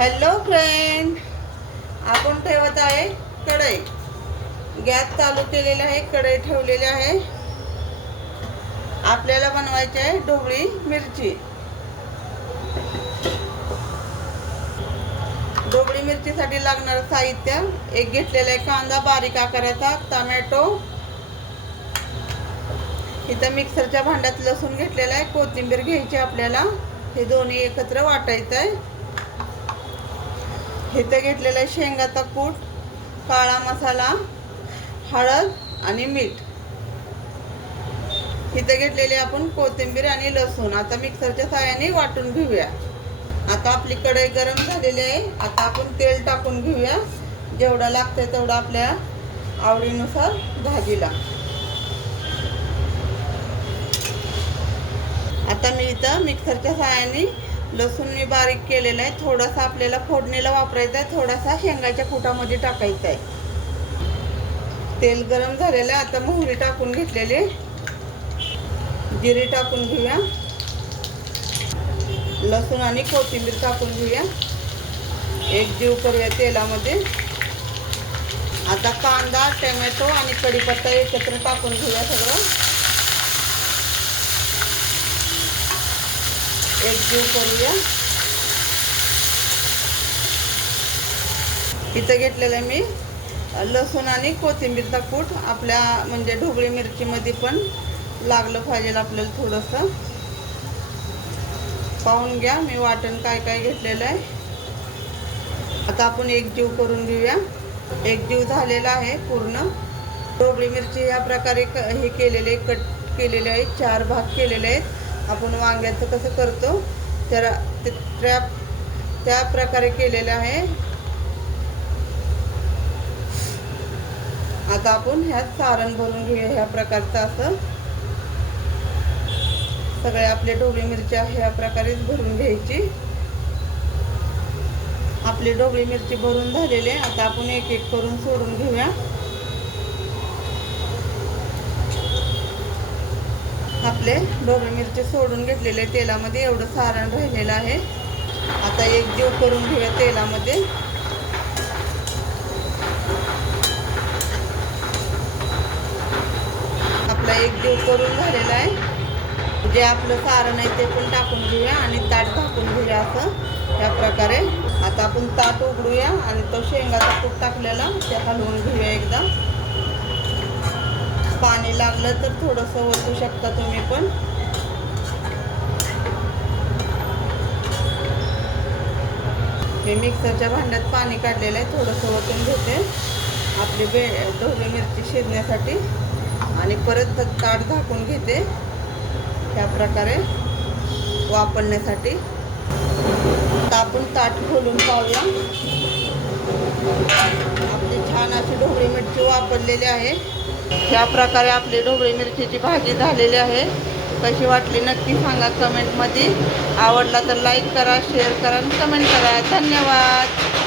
Hello friend आपण ठेवत आहे कढई. गॅस चालू केलेला आहे कढई ठेवलेली आहे. आपल्याला बनवायची आहे ढोबळी मिरची. ढोबळी मिरचीसाठी लागणारं साहित्य एक घेतलेला आहे कांदा बारीक आकाराचा टमॅटो. इथं मिक्सरच्या भांड्यात लसूण घेतलेला आहे कोथिंबीर घ्यायची आपल्याला. हे दोन्ही एकत्र वाटायचं आहे इथं घेतलेलं आहे शेंगाचा कूट काळा मसाला हळद आणि मीठ. इथं घेतलेली आपण कोथिंबीर आणि लसूण. आता मिक्सरच्या साहाय्याने वाटून घेऊया. आता आपली कढई गरम झालेली आहे. आता आपण तेल टाकून घेऊया. जेवढं लागतंय तेवढं आपल्या आवडीनुसार भाजीला. आता मी इथं मिक्सरच्या साहाय्याने लसूण मी बारीक केलेला आहे. थोडासा आपल्याला फोडणीला वापरायचा आहे. थोडासा शेंगाच्या कुटामध्ये टाकायचा आहे. तेल गरम झालेलं आहे. आता मोहरी टाकून घेतलेली जिरे टाकून घेऊया. लसूण आणि कोथिंबीर टाकून घेऊया. एक जीव करूया तेलामध्ये. आता कांदा टमॅटो आणि कढीपत्ता एकत्र टाकून घेऊया सगळं. एक जीव करूया. इथं घेतलेलं आहे मी लसूण आणि कोथिंबीरचा कूट. आपल्या म्हणजे ढोबळी मिरचीमध्ये पण लागलं पाहिजे आपल्याला थोडंसं. पाहून घ्या मी वाटण काय काय घेतलेलं आहे. आता आपण एक जीव करून घेऊया. एक जीव झालेला आहे पूर्ण. ढोबळी मिरची या प्रकारे क हे केलेले कट केलेले आहेत चार भाग केलेले आहेत. आपण वांग्याचं कसं करतो तर त्या त्या प्रकारे केलेलं आहे. आता आपण ह्यात सारण भरून घेऊया ह्या प्रकारचं असं. सगळे आपले ढोबळी मिरच्या ह्या प्रकारेच भरून घ्यायची. आपली ढोबळी मिरची भरून झालेली आहे. आता आपण एक एक करून सोडून घेऊया. आपले ढोबळी मिरची सोडून घेतलेले तेलामध्ये एवढं सारण राहिलेलं आहे. आता एक जीव करून घेऊया तेलामध्ये. आपला एक जीव करून झालेला आहे. जे आपलं सारण आहे ते पण टाकून घेऊया आणि ताट टाकून घेऊया असं. या प्रकारे. आता आपण ताट उघडूया आणि तो शेंगाचा तूप टाकलेला ते हलवून घेऊया एकदा. लागलं तर थोडंसं ओतू शकता तुम्ही पण. मी मिक्सरच्या भांड्यात पाणी काढलेलं आहे थोडंसं ओतून घेते. आपली बे ढोबळी मिरची शिजण्यासाठी. आणि परत ताट झाकून घेते. त्या प्रकारे वापरण्यासाठी. आता आपण ताट खोलून पाहूया. आपली छान अशी ढोबळी मिरची वापरलेली आहे. ह्या प्रकारे आपली ढोबळी मिरचीची भाजी झालेली आहे. कशी वाटली नक्की सांगा कमेंटमध्ये आवडला तर लाईक करा शेअर करा आणि कमेंट करा. धन्यवाद.